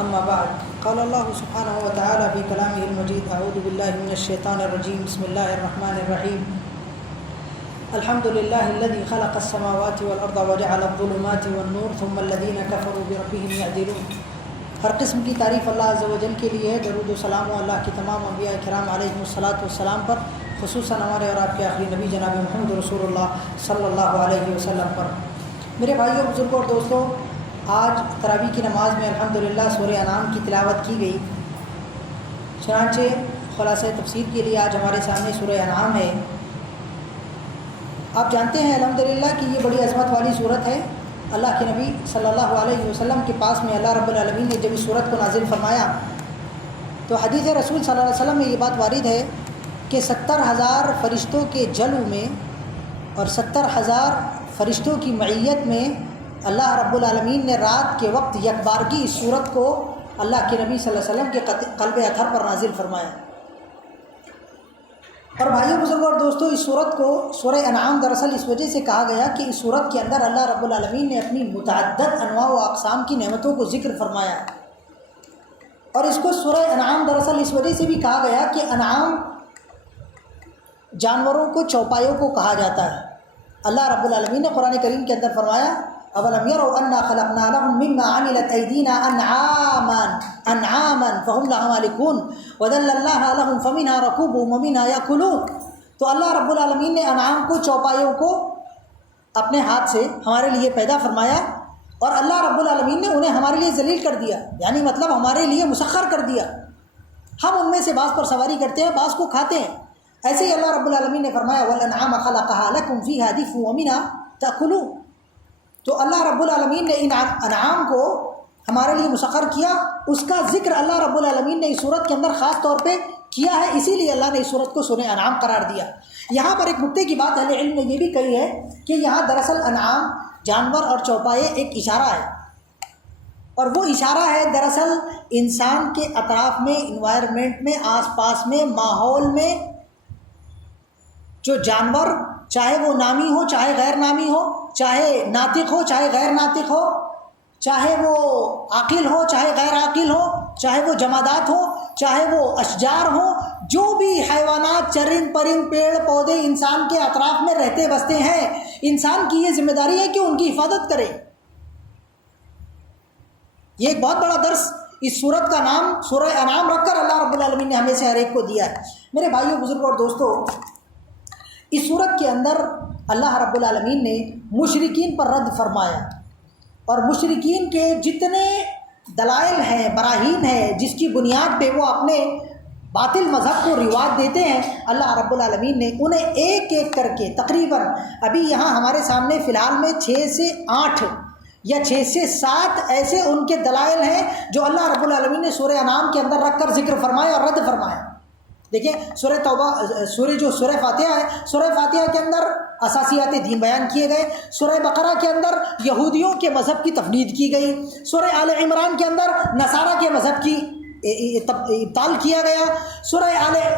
اما بعد قال اللہ سبحانہ وتعالی فی کلامہ المجید اعوذ باللہ من الشیطان الرجیم بسم اللہ الرحمن الرحیم الحمد للہ الذی خلق السماوات والارض وجعل الظلمات والنور ثم الذین کفروا بربهم یعدلون۔ ہر قسم کی تعریف اللہ عز و جل کے لیے ہے۔ درود و سلام و اللہ کی تمام انبیاء کرام علیہم الصلاۃ والسلام پر، خصوصاً ہمارے اور آپ کے آخری نبی جناب محمد رسول اللہ صلی اللہ علیہ وسلم پر۔ میرے بھائیوں، بزرگوں اور دوستوں، آج تراویح کی نماز میں الحمدللہ سورہ انعام کی تلاوت کی گئی۔ چنانچہ خلاصہ تفسیر کے لیے آج ہمارے سامنے سورہ انعام ہے۔ آپ جانتے ہیں الحمدللہ کہ یہ بڑی عظمت والی صورت ہے۔ اللہ کے نبی صلی اللہ علیہ وسلم کے پاس میں اللہ رب العالمین نے جب اس صورت کو نازل فرمایا تو حدیث رسول صلی اللہ علیہ وسلم میں یہ بات وارد ہے کہ 70,000 فرشتوں کے جلو میں اور 70,000 فرشتوں کی معیت میں اللہ رب العالمین نے رات کے وقت یکبارگی اس صورت کو اللہ کے نبی صلی اللہ علیہ وسلم کے قلب اطہر پر نازل فرمایا۔ اور بھائیوں، بزرگوں اور دوستوں، اس صورت کو سورہ انعام دراصل اس وجہ سے کہا گیا کہ اس صورت کے اندر اللہ رب العالمین نے اپنی متعدد انواع و اقسام کی نعمتوں کو ذکر فرمایا۔ اور اس کو سورہ انعام دراصل اس وجہ سے بھی کہا گیا کہ انعام جانوروں کو، چوپایوں کو کہا جاتا ہے۔ اللہ رب العالمین نے قرآن کریم کے اندر فرمایا اولم يروا انا خلقنا لهم مما عملت ايدينا انعاما فهم لها مالكون وذللناها لهم فمنها ركوبهم ومنها ياكلون۔ تو اللہ رب العالمین نے انعام کو، چوپایوں کو اپنے ہاتھ سے ہمارے لیے پیدا فرمایا اور اللہ رب العالمین نے انہیں ہمارے لیے ذلیل کر دیا، یعنی مطلب ہمارے لیے مسخر کر دیا۔ ہم ان میں سے بعض پر سواری کرتے ہیں، بعض کو کھاتے ہیں۔ ایسے ہی اللہ رب العالمین نے فرمایا والانعام خلقها لكم فيها دفء ومنها تاكلون۔ تو اللہ رب العالمین نے ان انعام کو ہمارے لیے مسخر کیا، اس کا ذکر اللہ رب العالمین نے اس صورت کے اندر خاص طور پہ کیا ہے، اسی لیے اللہ نے اس صورت کو سورہ انعام قرار دیا۔ یہاں پر ایک نکتے کی بات اہل علم نے یہ بھی کہی ہے کہ یہاں دراصل انعام، جانور اور چوپائے ایک اشارہ ہے، اور وہ اشارہ ہے دراصل انسان کے اطراف میں، انوائرمنٹ میں، آس پاس میں، ماحول میں جو جانور، چاہے وہ نامی ہو چاہے غیر نامی ہو، چاہے ناطق ہو چاہے غیر ناطق ہو، چاہے وہ عاقل ہو چاہے غیر عاقل ہو، چاہے وہ جمادات ہو چاہے وہ اشجار ہو، جو بھی حیوانات، چرند پرند، پیڑ پودے انسان کے اطراف میں رہتے بستے ہیں، انسان کی یہ ذمہ داری ہے کہ ان کی حفاظت کرے۔ یہ ایک بہت بڑا درس اس سورت کا نام سورہ انعام رکھ کر اللہ رب العالمین نے ہمیں سے ہر ایک کو دیا ہے۔ میرے بھائیوں، بزرگوں اور دوستوں، اس صورت کے اندر اللہ رب العالمین نے مشرکین پر رد فرمایا، اور مشرکین کے جتنے دلائل ہیں، براہین ہیں، جس کی بنیاد پہ وہ اپنے باطل مذہب کو رواج دیتے ہیں، اللہ رب العالمین نے انہیں ایک ایک کر کے تقریباً ابھی یہاں ہمارے سامنے فی الحال میں 6 سے 8 یا 6 سے 7 ایسے ان کے دلائل ہیں جو اللہ رب العالمین نے سورہ انعام کے اندر رکھ کر ذکر فرمایا اور رد فرمایا۔ دیکھیں، سورہ فاتحہ ہے، سورہ فاتحہ کے اندر اساسیات دین بیان کیے گئے، سورہ بقرہ کے اندر یہودیوں کے مذہب کی تفنید کی گئی، سورہ آل عمران کے اندر نصارہ کے مذہب کی ابطال کیا گیا،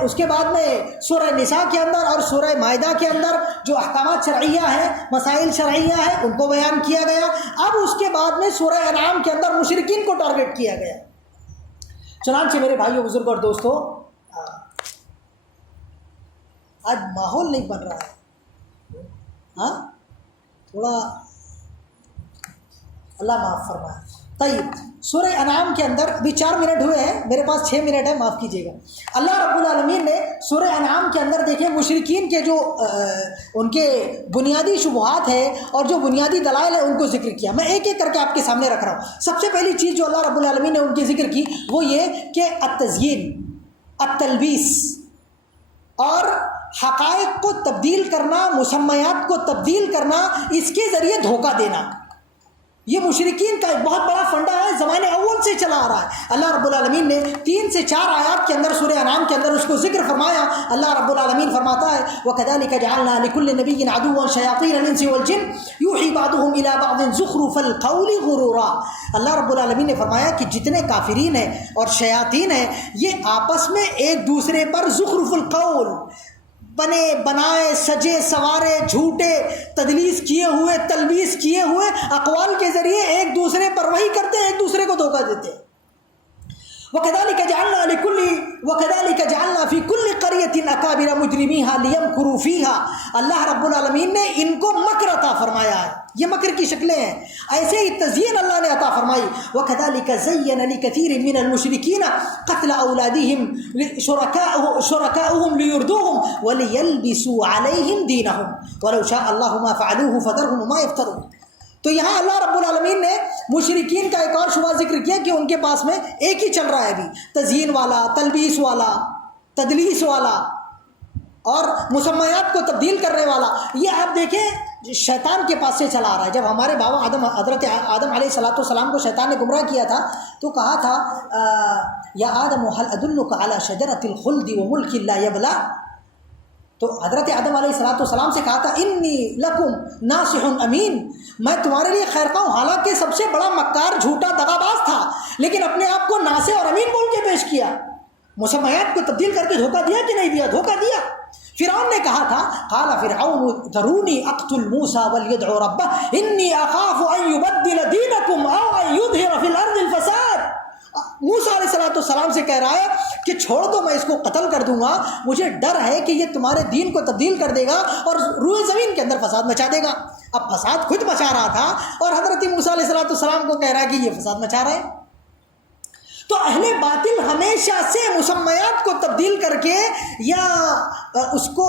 اس کے بعد میں سورہ نساء کے اندر اور سورہ مائدہ کے اندر جو احکامات شرعیہ ہیں، مسائل شرعیہ ہیں، ان کو بیان کیا گیا۔ اب اس کے بعد میں سورہ انعام کے اندر مشرکین کو ٹارگٹ کیا گیا۔ چنانچہ میرے بھائیوں، بزرگوں اور دوستوں، آج ماحول نہیں بن رہا ہے، ہاں تھوڑا اللہ معاف فرمائے۔ طيب، سورہ انعام کے اندر ابھی 4 منٹ ہوئے ہیں، میرے پاس 6 منٹ ہے، معاف کیجیے گا۔ اللہ رب العالمین نے سورہ انعام کے اندر دیکھیں مشرکین کے جو ان کے بنیادی شبہات ہیں اور جو بنیادی دلائل ہیں ان کو ذکر کیا۔ میں ایک ایک کر کے آپ کے سامنے رکھ رہا ہوں۔ سب سے پہلی چیز جو اللہ رب العالمین نے ان کی ذکر کی وہ یہ کہ التزیین، التلبیس، اور حقائق کو تبدیل کرنا، مسمیات کو تبدیل کرنا، اس کے ذریعے دھوکہ دینا، یہ مشرکین کا ایک بہت بڑا فنڈا ہے، زمانے اول سے چلا آ رہا ہے۔ اللہ رب العالمین نے 3 سے 4 آیات کے اندر سورہ انعام کے اندر اس کو ذکر فرمایا۔ اللہ رب العالمین فرماتا ہے وَكَذَلِكَ جَعَلْنَا لِكُلِّ نَبِيٍّ عَدُوًّا شَيَاطِينَ الْإِنسِ وَالْجِنِّ يُوحِي بَعْضُهُمْ إِلَىٰ بَعْضٍ زُخْرُفَ الْقَوْلِ غُرُورًا۔ اللہ رب العالمین نے فرمایا کہ جتنے کافرین ہیں اور شیاطین ہیں، یہ آپس میں ایک دوسرے پر زخرف القول، بنے بنائے سجے سوارے جھوٹے تدلیس کیے ہوئے تلبیس کیے ہوئے اقوال کے ذریعے ایک دوسرے پر وہی کرتے ہیں، ایک دوسرے کو دھوکہ دیتے ہیں۔ وَكَذَلِكَ جَعَلْنَا فِي كُلِّ قَرْيَةٍ أَكَابِرَ مُجْرِمِيهَا لِيَمْكُرُوا فِيهَا. اللہ رب العالمین نے ان کو مکر عطا فرمایا ہے. یہ مکر کی شکلیں ہیں. ایسے ہی تزیین اللہ نے عطا فرمائی. وَكَذَلِكَ زَيَّنَ لِكَثِيرٍ مِّنَ الْمُشْرِكِينَ قَتْلَ أَوْلَادِهِمْ شُرَكَاؤُهُمْ لِيُرْدُوهُمْ وَلِيَلْبِسُوا عَلَيْهِمْ دِينَهُمْ وَلَوْ شَاءَ اللَّهُ مَا فَعَلُوهُ فَذَرْهُمْ وَمَا يَفْتَرُونَ. تو یہاں اللہ رب العالمین نے مشرکین کا ایک اور شبہ ذکر کیا کہ ان کے پاس میں ایک ہی چل رہا ہے ابھی، تزیین والا، تلبیس والا، تدلیس والا اور مسمیات کو تبدیل کرنے والا. یہ آپ دیکھیں شیطان کے پاس سے چلا آ رہا ہے. جب ہمارے بابا حضرت آدم علیہ السلام کو شیطان نے گمراہ کیا تھا تو کہا تھا یا آدم هل ادلک علی شجرۃ الخلد وملک لا یبلی. تو حضرت آدم علیہ السلام سے کہا تھا انی لکم ناصح امین، میں تمہارے لیے خیر خواہ ہوں. حالانکہ سب سے بڑا مکار، جھوٹا، دغاباز تھا، لیکن اپنے آپ کو ناصح اور امین بول کے پیش کیا. مسمیات کو تبدیل کر کے دھوکہ دیا کہ نہیں دیا؟ دھوکہ دیا. فرعون نے کہا تھا قال فرعون ذرونی اقتل موسیٰ ولیدع ربہ انی اخاف ان یبدل دینکم او ان یظہر فی الارض الفساد. موسیٰ علیہ السلام سے کہہ رہا ہے کہ چھوڑ دو، میں اس کو قتل کر دوں گا، مجھے ڈر ہے کہ یہ تمہارے دین کو تبدیل کر دے گا اور روئے زمین کے اندر فساد مچا دے گا. اب فساد خود مچا رہا تھا اور حضرت موسیٰ علیہ السلام کو کہہ رہا ہے کہ یہ فساد مچا رہے ہیں. تو اہل باطل ہمیشہ سے مسمیات کو تبدیل کر کے یا اس کو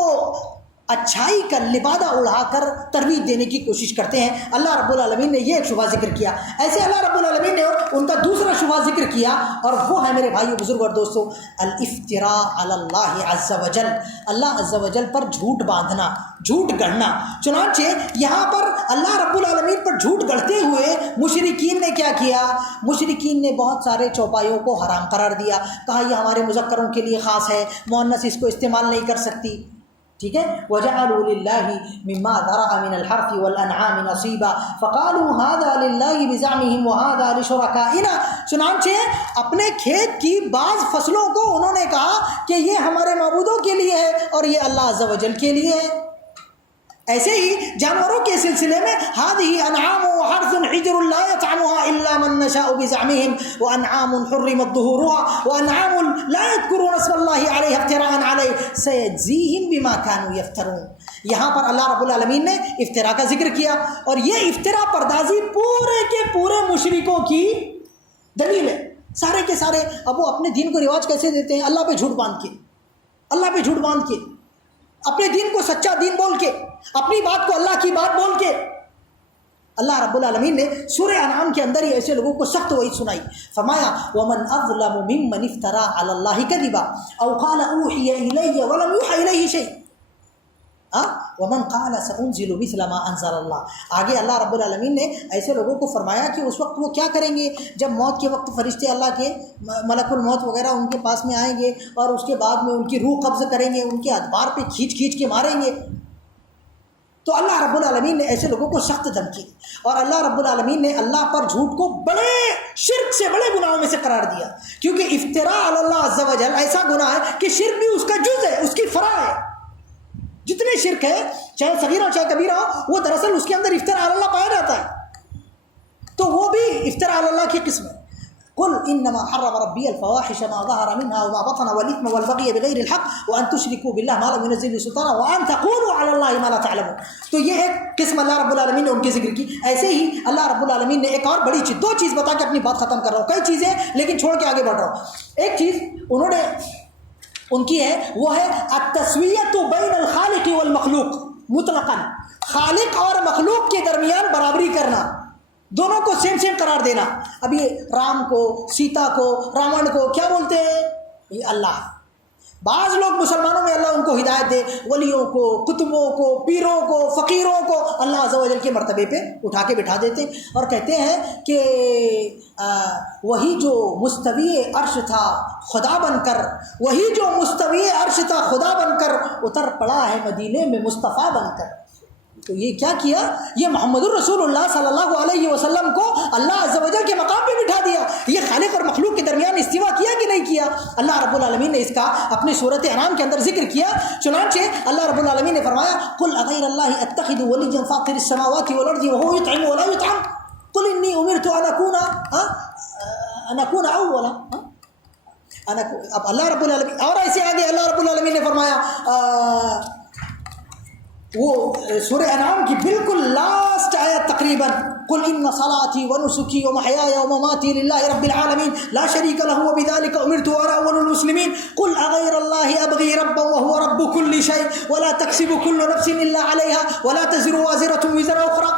اچھائی کا لبادہ اڑا کر ترویج دینے کی کوشش کرتے ہیں. اللہ رب العالمین نے یہ ایک شبہ ذکر کیا. ایسے اللہ رب العالمین نے ان کا دوسرا شبہ ذکر کیا اور وہ ہے میرے بھائیو، بزرگ اور دوستو، الافتراء علی اللہ عز وجل. اللہ عز وجل پر جھوٹ باندھنا، جھوٹ گڑھنا. چنانچہ یہاں پر اللہ رب العالمین پر جھوٹ گڑھتے ہوئے مشرکین نے کیا کیا؟ مشرکین نے بہت سارے چوپایوں کو حرام قرار دیا. کہا یہ ہمارے مذکروں کے لیے خاص ہے، مؤنث اس کو استعمال نہیں کر سکتی. ٹھیک ہے. وَجَعَلُوا لِلَّهِ مِمَّا ذَرَعَ مِنَ الْحَرْثِ وَالْأَنْعَامِ نَصِيبًا فَقَالُوا هَذَا لِلَّهِ بِزَعْمِهِمْ وَهَذَا لِشُرَكَائِنَا. چنانچہ اپنے کھیت کی بعض فصلوں کو انہوں نے کہا کہ یہ ہمارے معبودوں کے لیے ہے اور یہ اللہ عز و جل کے لیے ہے. ایسے ہی جانوروں کے سلسلے میں هذه انعام وحرث حجر لا يطعمها الا من نشاء بزعمهم وانعام حرمت ظهورها وانعام لا يذكرون اسم الله عليها افتراء عليه سيجزيهم بما كانوا يفترون. یہاں پر اللہ رب العالمین نے افتراء کا ذکر کیا اور یہ افتراء پردازی پورے کے پورے مشرکوں کی دلیل ہے. سارے کے سارے اب وہ اپنے دین کو رواج کیسے دیتے ہیں؟ اللہ پہ جھوٹ باندھ کے، اللہ پہ جھوٹ باندھ کے، اپنے دین کو سچا دین بول کے، اپنی بات کو اللہ کی بات بول کے. اللہ رب العالمین نے سورہ انعام کے اندر ہی ایسے لوگوں کو سخت وعید سنائی. فرمایا وَمَنْ أَظْلَمُ مِمَّنِ افْتَرَىٰ عَلَى اللَّهِ كَذِبًا أَوْ قَالَ أُوحِيَ إِلَيَّ وَلَمْ يُوحَ إِلَيْهِ شَيْءٌ وَمَنْ قَالَ سَأُنزِلُ مِثْلَ مَا أَنزَلَ اللَّهُ. آگے اللہ رب العالمین نے ایسے لوگوں کو فرمایا کہ اس وقت وہ کیا کریں گے جب موت کے وقت فرشتے اللہ کے ملک الموت وغیرہ ان کے پاس میں آئیں گے اور اس کے بعد میں ان کی روح قبض کریں گے، ان کے ادبار پہ کھینچ کھینچ کے ماریں گے. تو اللہ رب العالمین نے ایسے لوگوں کو سخت دھمکی دی اور اللہ رب العالمین نے اللہ پر جھوٹ کو بڑے شرک سے، بڑے گناہوں میں سے قرار دیا. کیونکہ افتراء علی اللہ عز و جل ایسا گناہ ہے کہ شرک بھی اس کا جز ہے، اس کی فرع ہے. جتنے شرک ہے، چاہے صغیرہ ہو چاہے کبیرہ ہو، وہ دراصل اس کے اندر افتراء علی اللہ پایا جاتا ہے. تو وہ بھی افتراء علی اللہ کی قسم ہے. قل انما حرم ربي الفواحش ما ظهر منها وما بطن والاثم والبغي بغير الحق وان تشركوا بالله ما لم ينزل به سلطانا وان تقولوا على الله ما لا تعلمون. تو یہ ایک قسم اللہ رب العالمین نے ان کے ذکر کی. ایسے ہی اللہ رب العالمین نے ایک اور بڑی چیز، دو چیز بتا کے اپنی بات ختم کر رہا ہوں، کئی چیزیں لیکن چھوڑ کے آگے بڑھ رہا ہوں. ایک چیز انہوں نے ان کی ہے، وہ ہے التسویۃ بین الخالق والمخلوق مطلقاً. خالق اور مخلوق کے درمیان برابری کرنا، دونوں کو سیم سیم قرار دینا. ابھی رام کو، سیتا کو، راون کو کیا بولتے ہیں؟ یہ اللہ. بعض لوگ مسلمانوں میں اللہ ان کو ہدایت دے، ولیوں کو، کتبوں کو، پیروں کو، فقیروں کو اللہ عز و جل کے مرتبے پہ اٹھا کے بٹھا دیتے اور کہتے ہیں کہ وہی جو مستوی عرش تھا خدا بن کر، وہی جو مستوی عرش تھا خدا بن کر اتر پڑا ہے مدینے میں مصطفیٰ بن کر. تو یہ کیا کیا؟ یہ محمد الرسول اللہ صلی اللہ علیہ وسلم کو اللہ عز و جل کے مقام پہ بٹھا دیا. یہ خالق اور مخلوق کے درمیان استوا کیا کہ نہیں کیا؟ اللہ رب العالمین نے اس کا اپنی سورۃ انعام کے اندر ذکر کیا. چنانچہ اللہ رب العالمین نے فرمایا قل اغیر اللہ اتخذ ولیا فاطر السماوات والارض وهو يطعم ولا يطعم قل انی امرت ان اکون اول. اب اللہ رب العالمین اور ایسے آگے اللہ رب العالمین نے فرمایا وہ سورہ انعام کی بالکل لاسٹ آیت تقریباً، قل ان صلاتي ونسكي ومحياي ومماتي لله رب العالمين لا شريك له وبذلك امرت وانا اول المسلمين قل اغير الله ابغي ربا وهو رب كل شيء ولا تكسب كل نفس الا عليها ولا تزر وازرة وزر اخرى.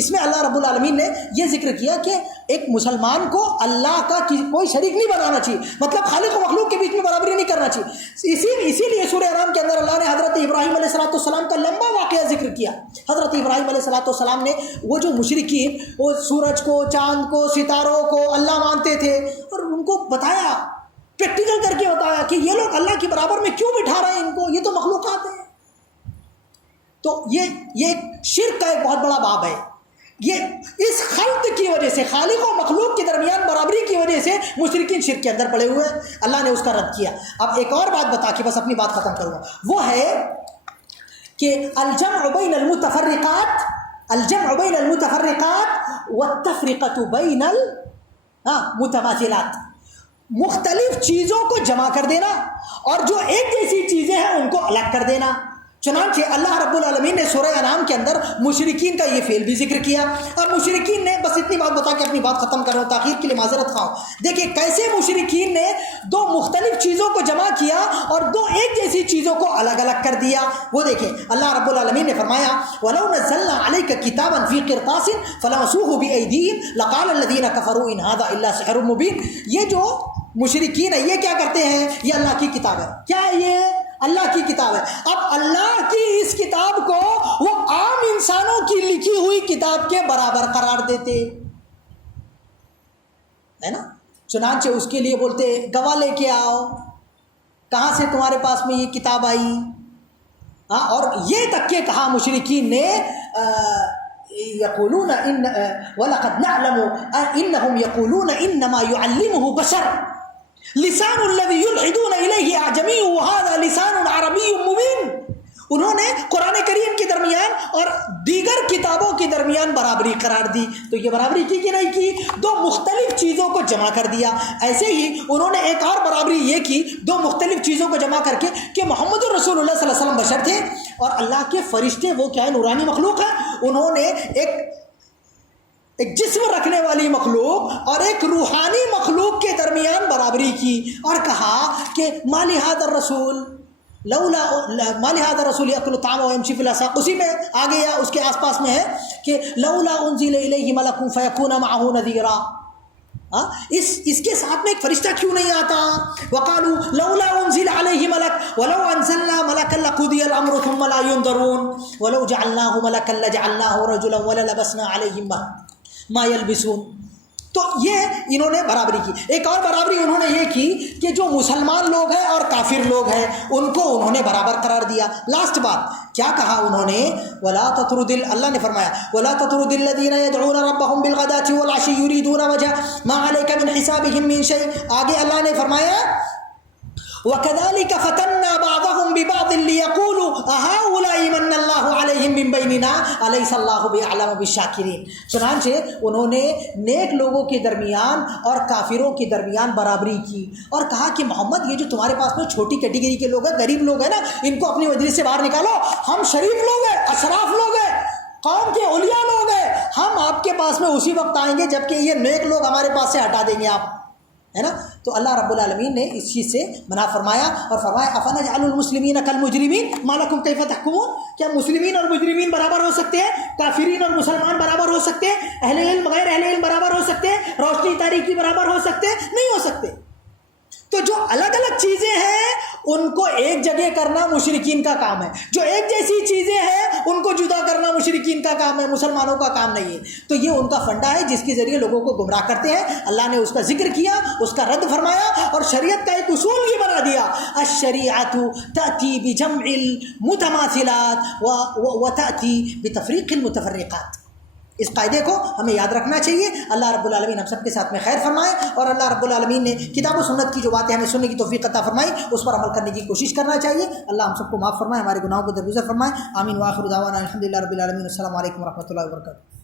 اس میں اللہ رب العالمین نے یہ ذکر کیا کہ ایک مسلمان کو اللہ کا کوئی شریک نہیں بنانا چاہیے، مطلب خالق و مخلوق کے بیچ میں برابری نہیں کرنا چاہیے. اسی لیے سورہ انعام کے اندر اللہ نے حضرت ابراہیم علیہ السلام کا لمبا واقعہ ذکر کیا. حضرت ابراہیم علیہ السلام نے وہ جو مشرکین وہ سورج کو، چاند کو، ستاروں کو اللہ مانتے تھے، اور ان کو بتایا، پریکٹیکل کر کے بتایا کہ یہ لوگ اللہ کے برابر میں کیوں بٹھا رہے ہیں ان کو، یہ تو مخلوقات ہیں. تو یہ شرک کا ایک بہت بڑا باب ہے. یہ اس خلق کی وجہ سے، خالق و مخلوق کے درمیان برابری کی وجہ سے مشرکین شرک کے اندر پڑے ہوئے ہیں. اللہ نے اس کا رد کیا. اب ایک اور بات بتا کے بس اپنی بات ختم کروں گا، وہ ہے کہ الجمع بین المتفرقات والتفرقة بین المتماثلات، مختلف چیزوں کو جمع کر دینا اور جو ایک جیسی چیزیں ہیں ان کو الگ کر دینا. چنانچہ اللہ رب العالمین نے سورہ انعام کے اندر مشرکین کا یہ فعل بھی ذکر کیا. اور مشرکین نے، بس اتنی بات بتا کے اپنی بات ختم کر رہا ہوں، تاخیر کے لیے معذرت خواہ. دیکھیں کیسے مشرکین نے دو مختلف چیزوں کو جمع کیا اور دو ایک جیسی چیزوں کو الگ الگ کر دیا. وہ دیکھیں اللہ رب العالمین نے فرمایا وَلَوْ نَزَّلْنَا عَلَيْكَ كِتَابًا فِي قِرْطَاسٍ فَلَمَسُوهُ بِأَيْدِيهِمْ لَقَالَ الَّذِينَ كَفَرُوا إِنْ هَذَا إِلَّا سِحْرٌ مُبِينٌ. یہ جو مشرکین ہیں یہ کیا کرتے ہیں؟ یہ اللہ کی کتاب ہے. کیا ہے یہ؟ اللہ کی کتاب ہے. اب اللہ کی اس کتاب کو وہ عام انسانوں کی لکھی ہوئی کتاب کے برابر قرار دیتے ہے نا. چنانچہ اس کے لیے بولتے گواہ لے کے آؤ، کہاں سے تمہارے پاس میں یہ کتاب آئی. اور یہ تک کہ کہا مشرکین نے یقولون وَلَقَدْ نَعْلَمُ إِنَّهُمْ يَقُولُونَ إِنَّمَا يُعَلِّمُهُ بَشَرٌ لسان الذي يلحدون الیہ اعجمی وهذا لسان عربی مبین. انہوں نے قرآن کریم کے درمیان اور دیگر کتابوں کے درمیان برابری قرار دی. تو یہ برابری کی کہ نہیں کی؟ دو مختلف چیزوں کو جمع کر دیا. ایسے ہی انہوں نے ایک اور برابری یہ کی دو مختلف چیزوں کو جمع کر کے کہ محمد رسول اللہ صلی اللہ علیہ وسلم بشر تھے اور اللہ کے فرشتے وہ کیا ہے؟ نورانی مخلوق ہے. انہوں نے ایک جسم رکھنے والی مخلوق اور ایک روحانی مخلوق کے درمیان برابری کی اور کہا کہ ما لهذا الرسول یأکل الطعام ویمشی فی الاسواق. اسی میں آگے یا اس کے آس پاس میں ہے کہ لولا انزل الیہ ملک فیکون معه نذیرا. اس کے ساتھ میں ایک فرشتہ کیوں نہیں آتا؟ وقالوا لولا انزل علیہ ملک ولو انزلنا ملکا لقضی الامر ثم لا ينظرون ولو جعلناه ملکا لجعلناه رجلا وللبسنا علیہم ما یلبسون. تو یہ انہوں نے برابری کی. ایک اور برابری انہوں نے یہ کی کہ جو مسلمان لوگ ہیں اور کافر لوگ ہیں ان کو انہوں نے برابر قرار دیا. لاسٹ بات کیا کہا انہوں نے؟ ولا تطرد، اللہ نے فرمایا ولا تطرد الذين يدعون ربهم بالغداة والعشي يريدون وجهه ما عليك من حسابهم من شيء. آگے اللہ نے فرمایا وَكَذَلِكَ فَتَنَّا بَعْضَهُمْ بِبَعْضٍ لِيَقُولُوا أَهَٰؤُلَاءِ مَنَّ اللَّهُ عَلَيْهِمْ مِنْ بَيْنِنَا أَلَيْسَ اللَّهُ بِأَعْلَمَ بِالشَّاكِرِينَ. چنانچہ انہوں نے نیک لوگوں کے درمیان اور کافروں کے درمیان برابری کی اور کہا کہ محمد یہ جو تمہارے پاس میں چھوٹی کیٹیگری کے لوگ ہیں، غریب لوگ ہیں نا، ان کو اپنی مجلس سے باہر نکالو. ہم شریف لوگ ہیں، اشراف لوگ ہیں، قوم کے اولیاء لوگ ہیں، ہم آپ کے پاس میں اسی وقت آئیں گے جبکہ یہ نیک لوگ ہمارے پاس سے ہٹا دیں گے آپ، ہے نا. تو اللہ رب العالمین نے اس چیز سے منع فرمایا اور فرمایا افنجعل المسلمین کالمجرمین ما لکم کیف تحکمون. کیا مسلمین اور مجرمین برابر ہو سکتے ہیں؟ کافرین اور مسلمان برابر ہو سکتے ہیں؟ اہل علم غیر اہل علم برابر ہو سکتے ہیں؟ روشنی تاریکی برابر ہو سکتے ہیں؟ نہیں ہو سکتے. تو جو الگ الگ چیزیں ہیں ان کو ایک جگہ کرنا مشرکین کا کام ہے، جو ایک جیسی چیزیں ہیں ان کو جدا کرنا مشرکین کا کام ہے، مسلمانوں کا کام نہیں ہے. تو یہ ان کا فنڈا ہے جس کے ذریعے لوگوں کو گمراہ کرتے ہیں. اللہ نے اس کا ذکر کیا، اس کا رد فرمایا اور شریعت کا ایک اصول بھی بنا دیا الشریعۃ تأتی بجمع المتماثلات وتأتی بتفریق المتفرقات. اس قاعدے کو ہمیں یاد رکھنا چاہیے. اللہ رب العالمین ہم سب کے ساتھ میں خیر فرمائے اور اللہ رب العالمین نے کتاب و سنت کی جو باتیں ہمیں سننے کی توفیق عطا فرمائی اس پر عمل کرنے کی کوشش کرنا چاہیے. اللہ ہم سب کو معاف فرمائے، ہمارے گناہوں کو درگزر فرمائے. آمین. وآخر دعوانا الحمدللہ رب العالمین. السلام علیکم ورحمۃ اللہ وبرکاتہ.